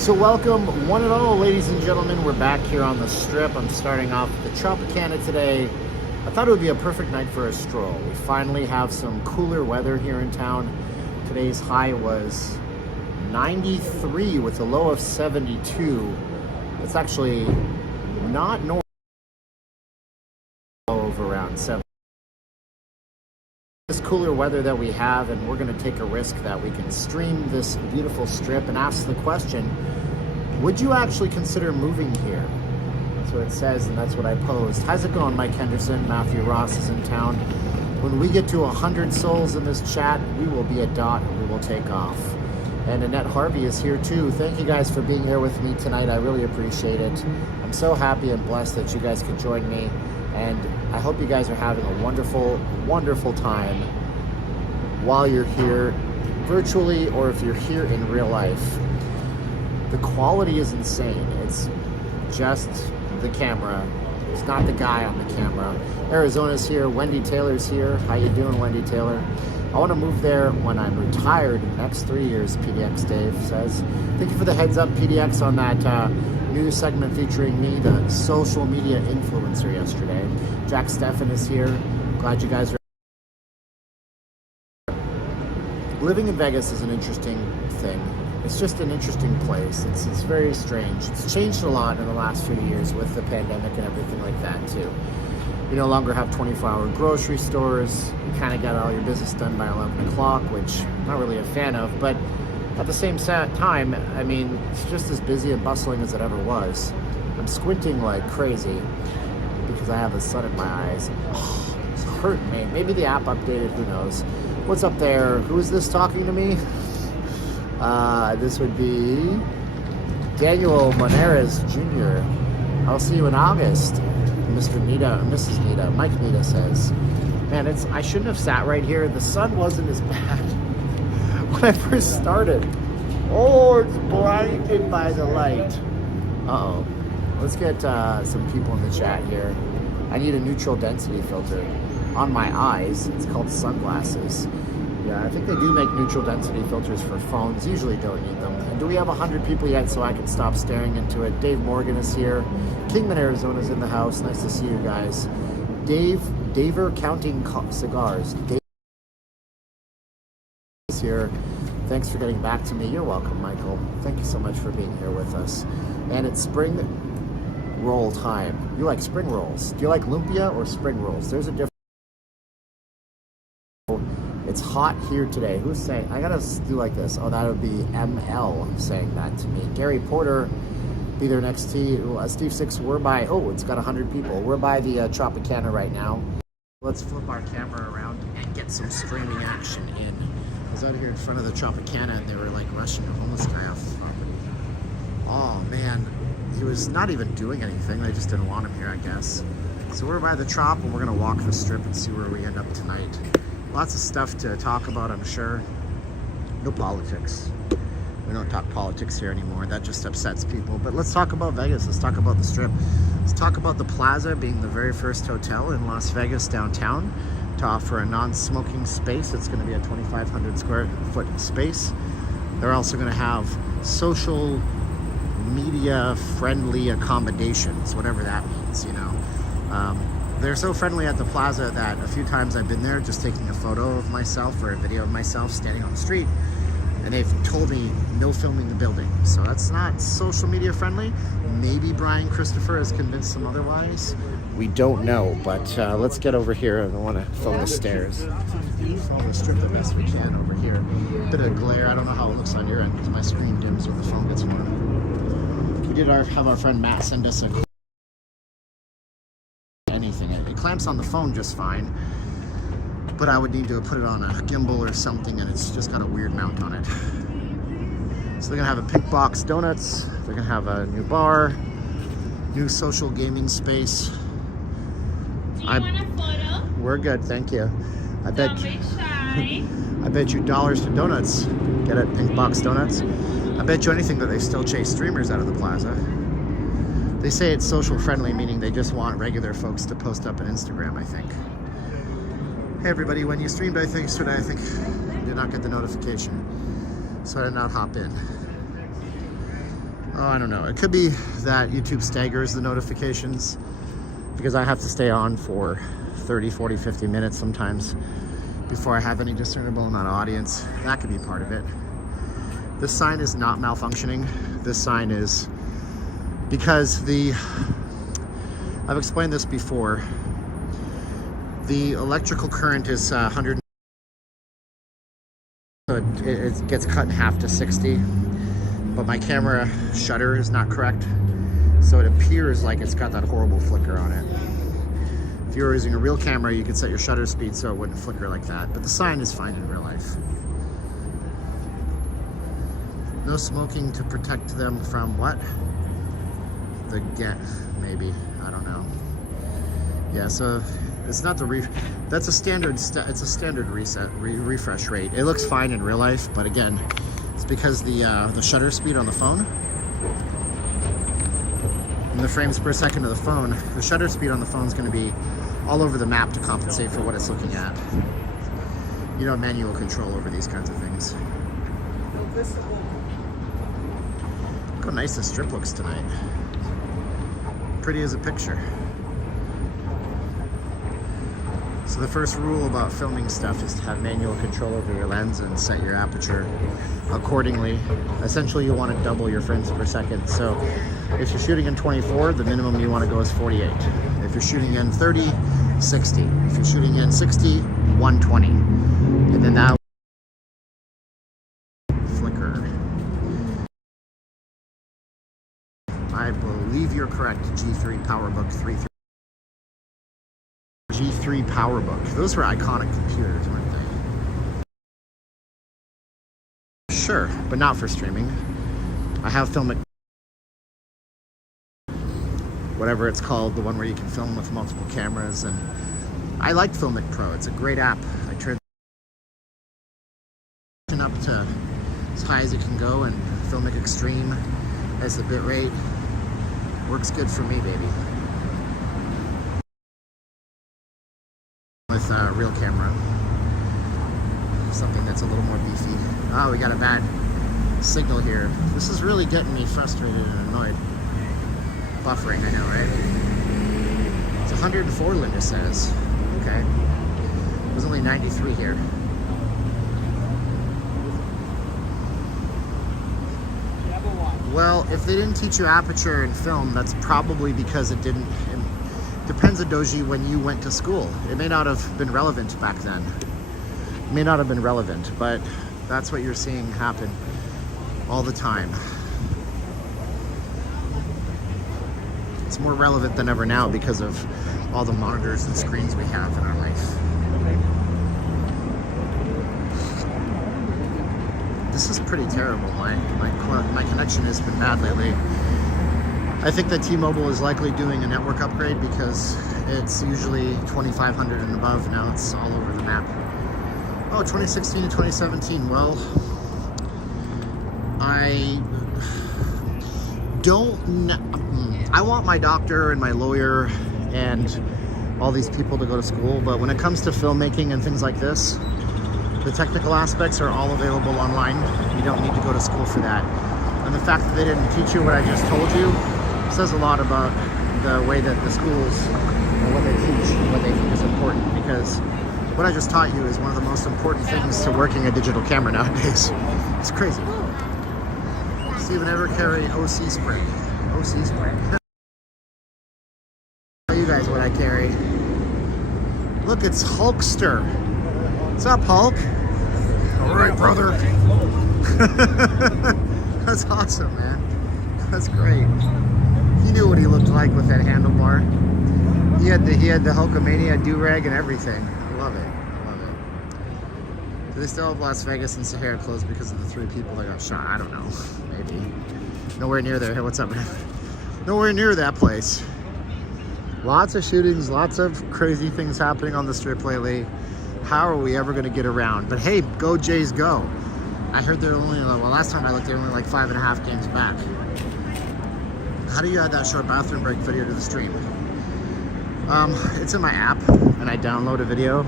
So welcome, one and all, ladies and gentlemen. We're back here on the Strip. I'm starting off with the Tropicana today. I thought it would be a perfect night for a stroll. We finally have some cooler weather here in town. Today's high was 93 with a low of 72. It's actually not normal of around 7. This cooler weather that we have, and we're going to take a risk that we can stream this beautiful strip and ask the question, would you actually consider moving here? That's what it says, and that's what I posed. How's it going, Mike Henderson? Matthew Ross is in town. When we get to 100 souls in this chat, we will be a dot and we will take off. And Annette Harvey is here too. Thank you guys for being here with me tonight. I really appreciate it. I'm so happy and blessed that you guys could join me. And I hope you guys are having a wonderful, wonderful time while you're here virtually, or if you're here in real life. The quality is insane. It's just the camera. It's not the guy on the camera. Arizona's here. Wendy Taylor's here. How you doing, Wendy Taylor? I want to move there when I'm retired in the next 3 years, PDX Dave says. Thank you for the heads up, PDX, on that news segment featuring me, the social media influencer yesterday. Jack Steffen is here. Glad you guys are. Living in Vegas is an interesting thing. It's just an interesting place. It's very strange. It's changed a lot in the last few years with the pandemic and everything like that too. You no longer have 24-hour grocery stores. You kind of got all your business done by 11 o'clock, which I'm not really a fan of. But at the same time, I mean, it's just as busy and bustling as it ever was. I'm squinting like crazy because I have the sun in my eyes. Oh, it's hurting me. Maybe the app updated, who knows. What's up there? Who is this talking to me? This would be Daniel Moneras Jr. I'll see you in August. Mr. Nita, Mrs. Nita, Mike Nita says, man, I shouldn't have sat right here. The sun wasn't as bad when I first started. Oh, it's blinded by the light. Uh-oh. Let's get some people in the chat here. I need a neutral density filter on my eyes. It's called sunglasses. Yeah, I think they do make neutral density filters for phones. Usually don't need them. And do we have 100 people yet so I can stop staring into it? Dave Morgan is here. Kingman, Arizona is in the house. Nice to see you guys. Daver Counting Cigars. Dave is here. Thanks for getting back to me. You're welcome, Michael. Thank you so much for being here with us. And it's spring roll time. You like spring rolls? Do you like lumpia or spring rolls? There's a difference. It's hot here today. Who's saying? I gotta do like this. Oh, that would be ML saying that to me. Gary Porter, be there next to you. Steve Six, we're by, oh, it's got 100 people. We're by the Tropicana right now. Let's flip our camera around and get some streaming action in. I was out here in front of the Tropicana and they were like rushing a homeless guy off the property. Oh man, he was not even doing anything. They just didn't want him here, I guess. So we're by the Trop and we're gonna walk the strip and see where we end up tonight. Lots of stuff to talk about, I'm sure. No politics. We don't talk politics here anymore. That just upsets people. But let's talk about Vegas. Let's talk about the Strip. Let's talk about the Plaza being the very first hotel in Las Vegas downtown to offer a non-smoking space. It's going to be a 2,500 square foot space. They're also going to have social media friendly accommodations, whatever that means, you know. They're so friendly at the Plaza that a few times I've been there just taking a photo of myself or a video of myself standing on the street, and they've told me no filming the building. So that's not social media friendly. Maybe Brian Christopher has convinced them otherwise. We don't know, but let's get over here. I don't want to film the stairs. Film the Strip the best we can over here. A bit of glare. I don't know how it looks on your end because my screen dims when the phone gets warm. We did have our friend Matt send us a anything. It clamps on the phone just fine, but I would need to put it on a gimbal or something, and it's just got a weird mount on it. So they're gonna have a Pink Box Donuts. They're gonna have a new bar, new social gaming space. Do you want a photo? We're good, thank you. I bet you dollars to donuts. Get it, Pink Box Donuts. I bet you anything that they still chase streamers out of the Plaza. They say it's social friendly, meaning they just want regular folks to post up on Instagram, I think. Hey everybody, when you streamed, I think you did not get the notification, so I did not hop in. Oh, I don't know. It could be that YouTube staggers the notifications because I have to stay on for 30, 40, 50 minutes sometimes before I have any discernible amount of audience. That could be part of it. This sign is not malfunctioning. This sign is because I've explained this before. The electrical current is 100, so it gets cut in half to 60, but my camera shutter is not correct, so it appears like it's got that horrible flicker on it. If you were using a real camera, you could set your shutter speed so it wouldn't flicker like that, but the sign is fine in real life. No smoking to protect them from what? Maybe, I don't know. Yeah, so it's not that's a standard, it's a standard refresh rate. It looks fine in real life, but again, it's because the shutter speed on the phone and the frames per second of the phone, the shutter speed on the phone is going to be all over the map to compensate for what it's looking at. You don't have manual control over these kinds of things. Look how nice this strip looks tonight. Pretty as a picture. So the first rule about filming stuff is to have manual control over your lens and set your aperture accordingly. Essentially, you want to double your frames per second. So if you're shooting in 24, the minimum you want to go is 48. If you're shooting in 30, 60. If you're shooting in 60, 120. And then that flicker. I believe you're correct. G3 PowerBook 3.3. G3 PowerBook. Those were iconic computers, weren't they? Sure, but not for streaming. I have Filmic, whatever it's called, the one where you can film with multiple cameras, and I like Filmic Pro. It's a great app. I turned up to as high as it can go, and Filmic Extreme as the bitrate works good for me, baby. With a real camera, something that's a little more beefy. Oh, we got a bad signal here. This is really getting me frustrated and annoyed. Buffering, I know, right? It's 104, Linda says. Okay. It was only 93 here. Well, if they didn't teach you aperture in film, that's probably because it didn't. Depends, Adoji, when you went to school. It may not have been relevant back then. It may not have been relevant, but that's what you're seeing happen all the time. It's more relevant than ever now because of all the monitors and screens we have in our life. This is pretty terrible. My connection has been bad lately. I think that T-Mobile is likely doing a network upgrade because it's usually 2,500 and above. Now it's all over the map. Oh, 2016 to 2017. Well, I want my doctor and my lawyer and all these people to go to school, but when it comes to filmmaking and things like this, the technical aspects are all available online. You don't need to go to school for that. And the fact that they didn't teach you what I just told you says a lot about the way that the schools and what they teach and what they think is important, because what I just taught you is one of the most important things to working a digital camera nowadays. It's crazy. Steven, ever carry OC spray? OC spray. Tell you guys what I carry. Look, it's Hulkster. What's up, Hulk? All right, brother. That's awesome, man. That's great. He knew what he looked like with that handlebar. He had the Hulkamania do-rag and everything. I love it. I love it. Do they still have Las Vegas and Sahara closed because of the 3 people that got shot? I don't know. Maybe. Nowhere near there. Hey, what's up, man? Nowhere near that place. Lots of shootings, lots of crazy things happening on the strip lately. How are we ever going to get around? But hey, go Jays, go. I heard they're only, well, last time I looked, they're only like 5.5 games back. How do you add that short bathroom break video to the stream? It's in my app, and I download a video,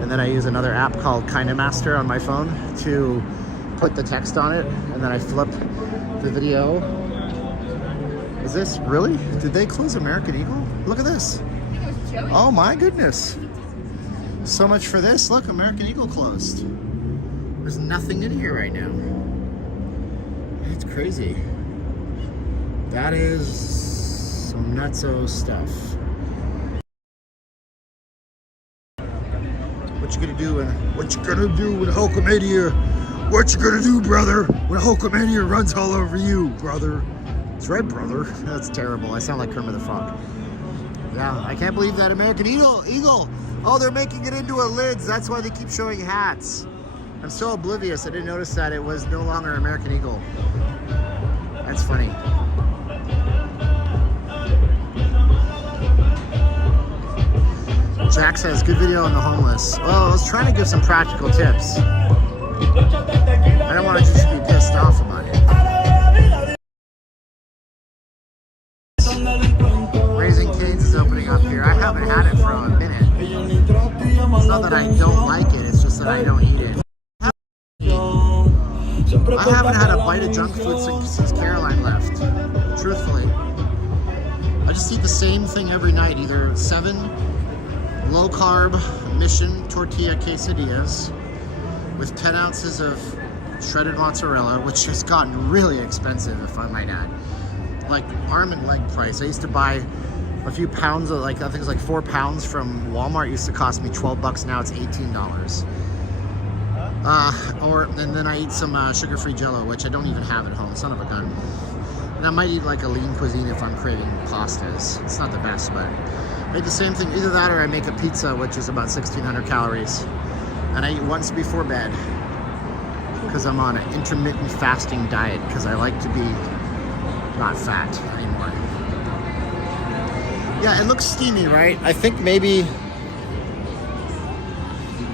and then I use another app called KineMaster on my phone to put the text on it, and then I flip the video Is this really? Did they close American Eagle? Look at this. Oh my goodness. So much for this. Look, American Eagle closed. There's nothing in here right now. It's crazy. That is some nutso stuff. What you gonna do when Hulkamania? What you gonna do, brother? When Hulkamania runs all over you, brother? That's right, brother. That's terrible. I sound like Kermit the Frog. Yeah, I can't believe that American Eagle. Oh, they're making it into a lids. That's why they keep showing hats. I'm so oblivious. I didn't notice that it was no longer American Eagle. That's funny. Jack says, good video on the homeless. Well, I was trying to give some practical tips. I don't want to just be pissed off about it. Raising Cane's is opening up here. I haven't had it for a minute. It's not that I don't like it, it's just that I don't eat it. I haven't had a bite of junk food since Caroline left, truthfully. I just eat the same thing every night, either 7 low-carb Mission tortilla quesadillas with 10 ounces of shredded mozzarella, which has gotten really expensive, if I might add. Like arm and leg price. I used to buy a few pounds of, like, I think it's like 4 pounds from Walmart. It used to cost me 12 bucks. Now it's $18. And then I eat some sugar-free Jello, which I don't even have at home. Son of a gun. And I might eat like a lean cuisine if I'm craving pastas. It's not the best, but I eat the same thing. Either that or I make a pizza, which is about 1,600 calories. And I eat once before bed because I'm on an intermittent fasting diet because I like to be not fat anymore. Yeah, it looks steamy, right? I think maybe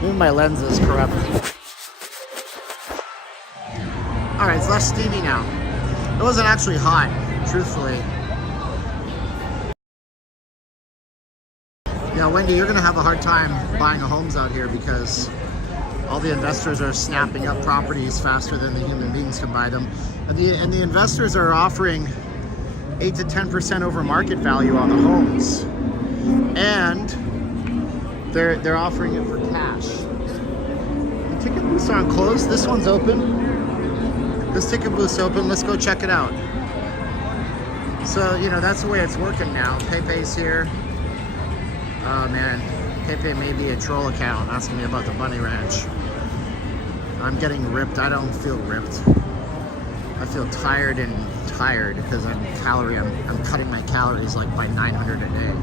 my lens is corrupt. All right, it's less steamy now. It wasn't actually hot, truthfully. Yeah, Wendy, you're gonna have a hard time buying homes out here because all the investors are snapping up properties faster than the human beings can buy them. And the investors are offering 8 to 10% over market value on the homes. And they're offering it for cash. The ticket booths aren't closed. This one's open. This ticket booth's open. Let's go check it out. So, you know, that's the way it's working now. Pepe's here. Oh man, Pepe may be a troll account asking me about the bunny ranch. I'm getting ripped. I don't feel ripped. I feel tired because I'm cutting my calories like by 900 a day.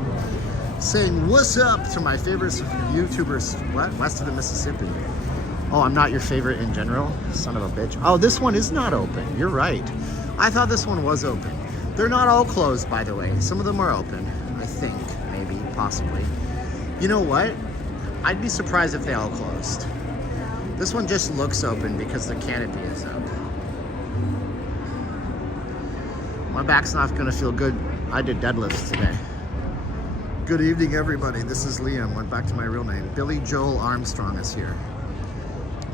Saying what's up to my favorite YouTubers, what? West of the Mississippi. Oh, I'm not your favorite in general? Son of a bitch. Oh, this one is not open. You're right. I thought this one was open. They're not all closed, by the way. Some of them are open, I think, maybe, possibly. You know what? I'd be surprised if they all closed. This one just looks open because the canopy is up. My back's not gonna feel good. I did deadlifts today. Good evening, everybody. This is Liam. Went back to my real name. Billy Joel Armstrong is here.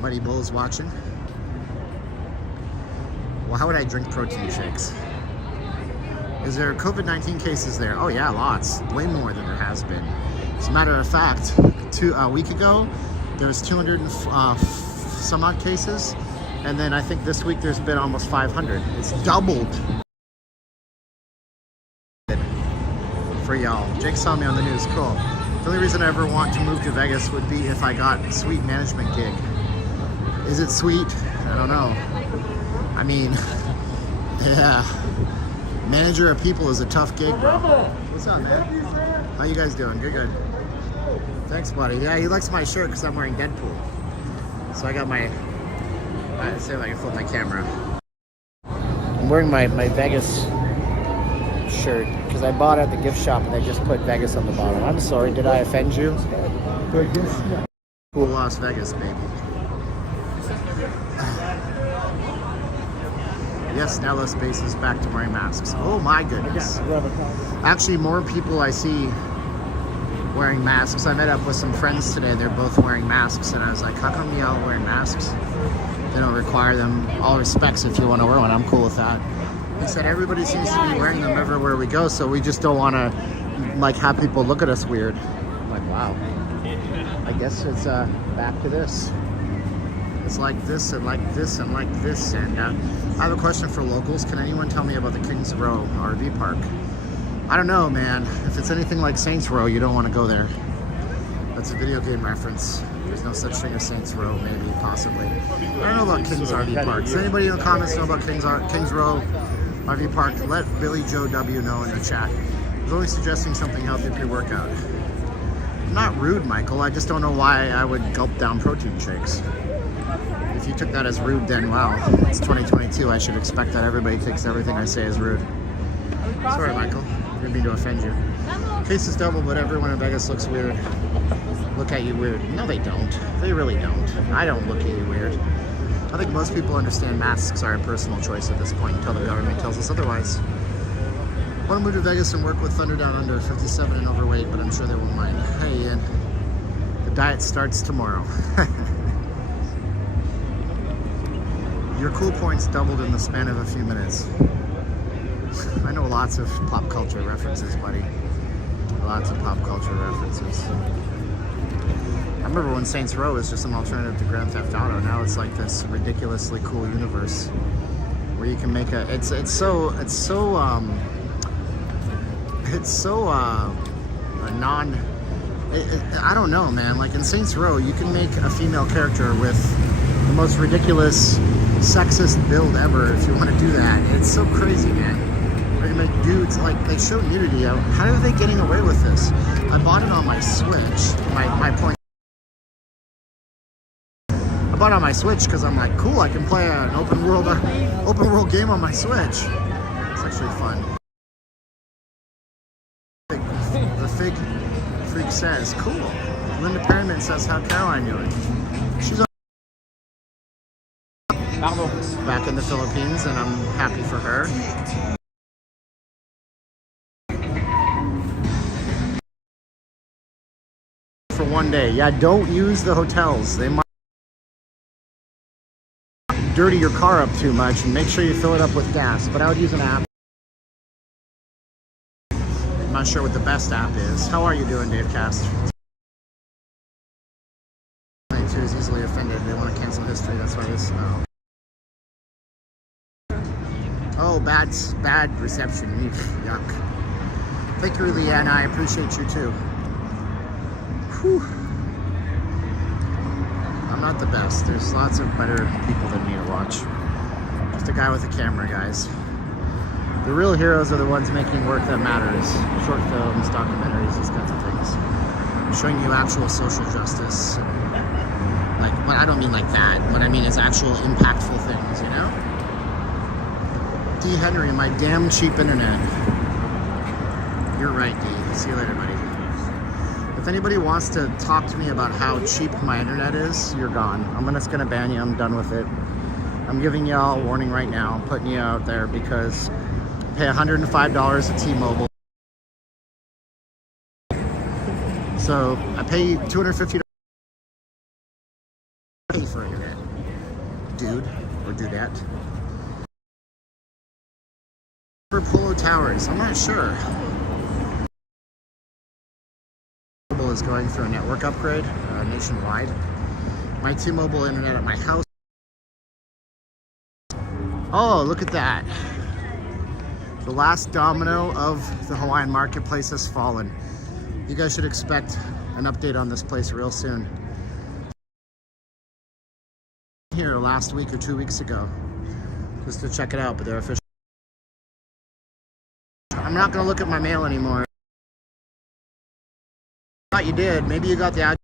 Muddy Bull's watching. Well, how would I drink protein shakes? Is there COVID-19 cases there? Oh yeah, lots. Way more than there has been. As a matter of fact, a week ago, there was 200 and some odd cases. And then I think this week there's been almost 500. It's doubled. For y'all. Jake saw me on the news, cool. The only reason I ever want to move to Vegas would be if I got a sweet management gig. Is it sweet? I don't know. I mean, yeah. Manager of people is a tough gig, bro. What's up, man? How you guys doing? Good. Thanks, buddy. Yeah, he likes my shirt because I'm wearing Deadpool. So I got my, let's see if I can flip my camera. I'm wearing my Vegas shirt because I bought it at the gift shop and they just put Vegas on the bottom. I'm sorry, did I offend you? Cool Las Vegas, baby. Yes, now Las Vegas is back to wearing masks. Oh my goodness. Actually, more people I see wearing masks. I met up with some friends today. They're both wearing masks and I was like, how come y'all wearing masks? They don't require them. All respects if you want to wear one. I'm cool with that. He said everybody seems to be wearing them everywhere we go, so we just don't want to like have people look at us weird. I'm like, wow. I guess it's back to this. It's like this and like this and like this. And I have a question for locals. Can anyone tell me about the Kings Row RV park? I don't know, man. If it's anything like Saints Row, you don't want to go there. That's a video game reference. There's no such thing as Saints Row, maybe, possibly. I don't know about Kings RV Park. Does anybody in the comments know about Kings Row RV Park? Let Billy Joe W know in the chat. I was only suggesting something healthy pre-workout. I'm not rude, Michael. I just don't know why I would gulp down protein shakes. If you took that as rude, then wow, it's 2022. I should expect that everybody takes everything I say as rude. Sorry, Michael. I didn't mean to offend you. Case is double, but everyone in Vegas looks weird. Look at you weird. No, they don't. They really don't. I don't look at you weird. I think most people understand masks are a personal choice at this point until the government tells us otherwise. I want to move to Vegas and work with Thunder Down Under, 57 and overweight, but I'm sure they won't mind. Hey, Ian. The diet starts tomorrow. Your cool points doubled in the span of a few minutes. I know lots of pop culture references, buddy. Lots of pop culture references. I remember when Saints Row was just an alternative to Grand Theft Auto. Now it's like this ridiculously cool universe where you can make a. It's so non. I don't know, man. Like in Saints Row, you can make a female character with the most ridiculous, sexist build ever if you want to do that. It's so crazy, man. They make dudes, like, they show nudity. How are they getting away with this? I bought it on my Switch. My point. I bought it on my Switch because I'm like, cool, I can play an open world game on my Switch. It's actually fun. The Fig Freak says, cool. Linda Perryman says, how Caroline doing? She's back in the Philippines, and I'm happy for her. For one day. Yeah, don't use the hotels. They might dirty your car up too much, and make sure you fill it up with gas. But I would use an app. I'm not sure what the best app is. How are you doing, Dave Cast? Is easily offended. They want to cancel history. That's why this. Oh, bad reception. Yuck. Thank you, Leanna. I appreciate you too. Whew. I'm not the best. There's lots of better people than me to watch. Just a guy with a camera, guys. The real heroes are the ones making work that matters. Short films, documentaries, these kinds of things. Showing you actual social justice. Like, but I don't mean like that. What I mean is actual impactful things, you know? D. Henry, my damn cheap internet. You're right, D. See you later, buddy. If anybody wants to talk to me about how cheap my internet is, you're gone. I'm just gonna ban you. I'm done with it. I'm giving y'all a warning right now. I'm putting you out there because I pay $105 at T-Mobile. So I pay $250 for internet. Dude or dudette. For Polo Towers, I'm not sure. Is going through a network upgrade nationwide. My T-Mobile internet at my house. Oh, look at that. The last domino of the Hawaiian marketplace has fallen. You guys should expect an update on this place real soon. Here last week or 2 weeks ago just to check it out, but they're official. I'm not going to look at my mail anymore. I thought you did. Maybe you got the